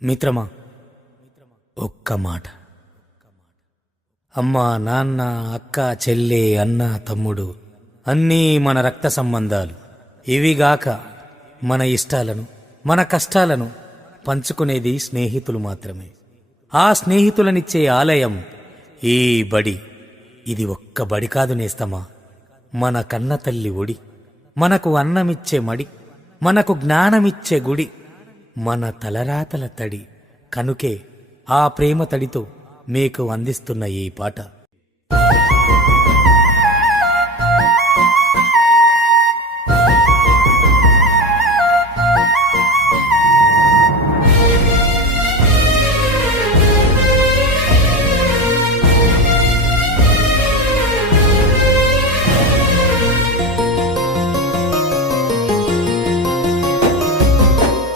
మిత్రమా, ఒక్క మాట. అమ్మ, నాన్న, అక్క, చెల్లె, అన్న, తమ్ముడు అన్నీ మన రక్త సంబంధాలు. ఇవిగాక మన ఇష్టాలను, మన కష్టాలను పంచుకునేది స్నేహితులు మాత్రమే. ఆ స్నేహితులనిచ్చే ఆలయం ఈ బడి. ఇది ఒక్క బడి కాదు నేస్తమా, మన కన్న తల్లి ఒడి. మనకు అన్నమిచ్చే మడి, మనకు జ్ఞానమిచ్చే గుడి, మన తలరాతల తడి. కనుకే ఆ ప్రేమ తడితో మీకు అందిస్తున్న ఈ పాట.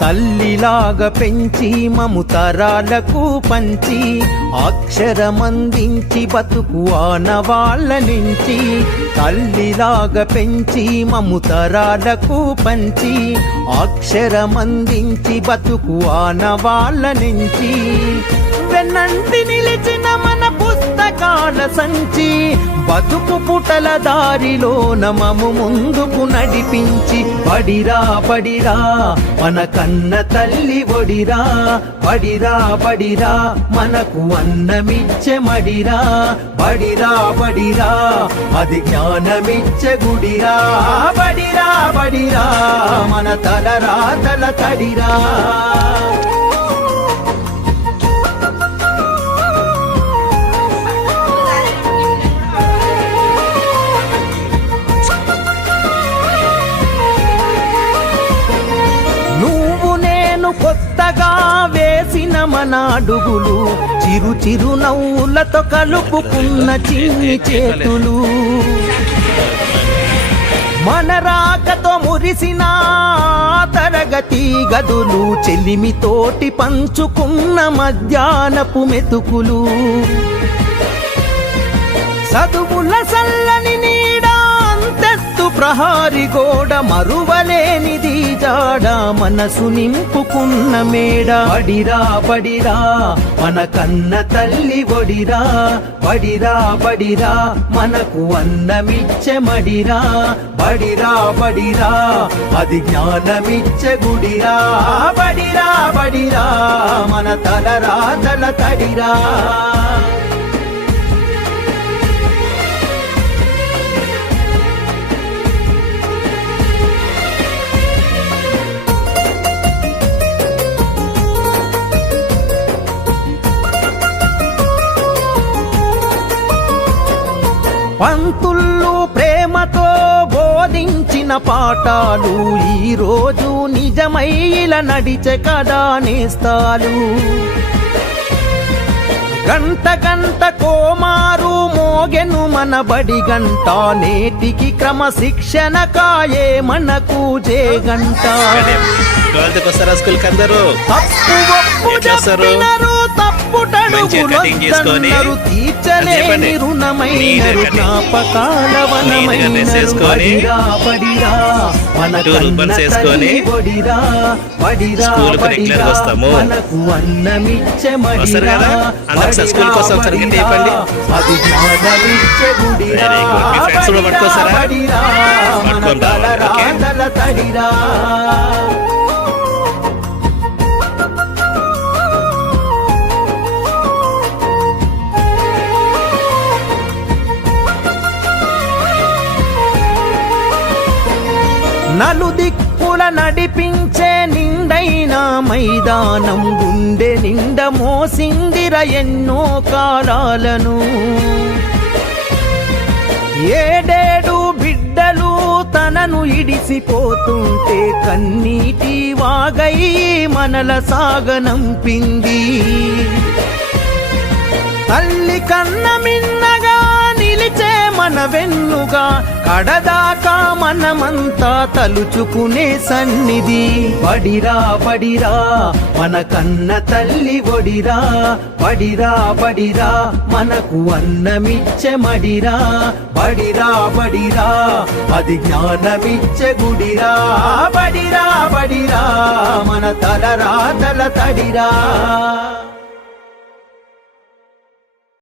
తల్లిలాగా పెంచి మము తరాలకు పంచి అక్షరమందించి బతుకు ఆనవాళ్ళ నుంచి. తల్లిలాగా పెంచి మము తరాలకు పంచి అక్షరమందించి బతుకు ఆనవాళ్ళ నుంచి. వెన్నంటి నిలిచిన మన పుస్తకాల సంచి బతుకు పుటల దారిలో నమము ముందుకు నడిపించి. బడిరా బడిరా మన కన్న తల్లి ఒడిరా, బడిరా బడిరా మనకు అన్నమిచ్చే మడిరా, బడిరా బడిరా అది జ్ఞానమిచ్చే గుడిరా, బడిరా బడిరా మన తలరాతల తడిరా. కొత్తగా వేసిన మన అడుగులు చిరు చిరు నవ్వులతో కలుపుకున్న చిన్ని చేతులు. మన రాకతో మురిసిన తరగతి గదులు చెలిమితోటి పంచుకున్న మధ్యాహ్నపు మెతుకులు. చదువుల సల్లని నీడ అంతెత్తు ప్రహారి గోడ మరువలేనిది జాడ మనసు నింపుకున్న మేడ. బడిరా బడిరా మన కన్న తల్లి ఒడిరా, బడిరా బడిరా మనకు అన్నమిచ్చే మడిరా, బడిరా బడిరా అది జ్ఞానమిచ్చే గుడిరా, బడిరా బడిరా మన తలరాతల తడిరా. పంతుళ్ళు ప్రేమతో బోధించిన పాఠాలు ఈరోజు నిజమై ఇలా నడిచే కదా నేస్తాలు. గంట గంట కోమారు మోగెను మన బడి గంట, నేటికి క్రమశిక్షణ కాయే మనకు జే గంట. తప్పు ఒప్పు చెప్పినరు, తప్పుటడుగులొద్దన్నారు, తీర్చలేని రుణమైనరు, జ్ఞాపకాల వనమైనరు. బడిరా బడిరా మన కన్న తల్లి ఒడిరా, బడిరా బడిరా మనకు అన్నమిచ్చే మడిరా, అది జ్ఞానమిచ్చే గుడిరా, బడిరా బడిరా మన తలరాతల తడిరా. నలుదిక్కుల నడిపించే నిండైన మైదానం, గుండె నిండ మోసిందిర ఎన్నో కాలాలను. ఏడేడు బిడ్డలు తనను ఇడిసిపోతుంటే కన్నీటి వాగై మనల సాగనంపింది. తల్లి కన్న మిన్నగా నిలిచే మన వెన్నుగా కడదాకా మనమంతా తలుచుకునే సన్నిధి. బడిరా బడిరా మన కన్న తల్లి ఒడిరా, బడిరా బడిరా మనకు అన్నమిచ్చే మడిరా, బడిరా బడిరా అది జ్ఞానమిచ్చే గుడిరా, బడిరా బడిరా మన తలరాతల తడిరా.